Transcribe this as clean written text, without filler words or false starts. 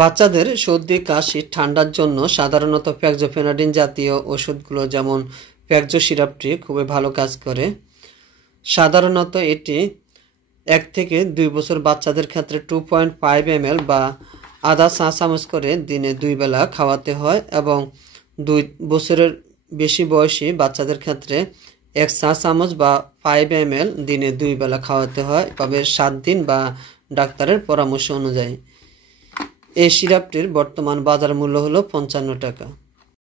বাচ্চাদের সর্দি কাশি ঠান্ডার জন্য সাধারণত ফ্যাক্সোফেনাডিন জাতীয় ওষুধগুলো যেমন ফ্যাক্সো সিরাপটি খুবই ভালো কাজ করে। সাধারণত এটি 1 থেকে 2 বছর বাচ্চাদের ক্ষেত্রে 2.5 ml বা আধা চা চামচ করে দিনে 2 বেলা খাওয়াতে হয় এবং 2 বছরের বেশি বয়সী বাচ্চাদের ক্ষেত্রে 1 চা চামচ বা 5 ml দিনে 2 বেলা খাওয়াতে হয়, তবে 7 দিন বা ডাক্তারের পরামর্শ অনুযায়ী। এই সিরাপটির বর্তমান বাজার মূল্য হলো 55 টাকা।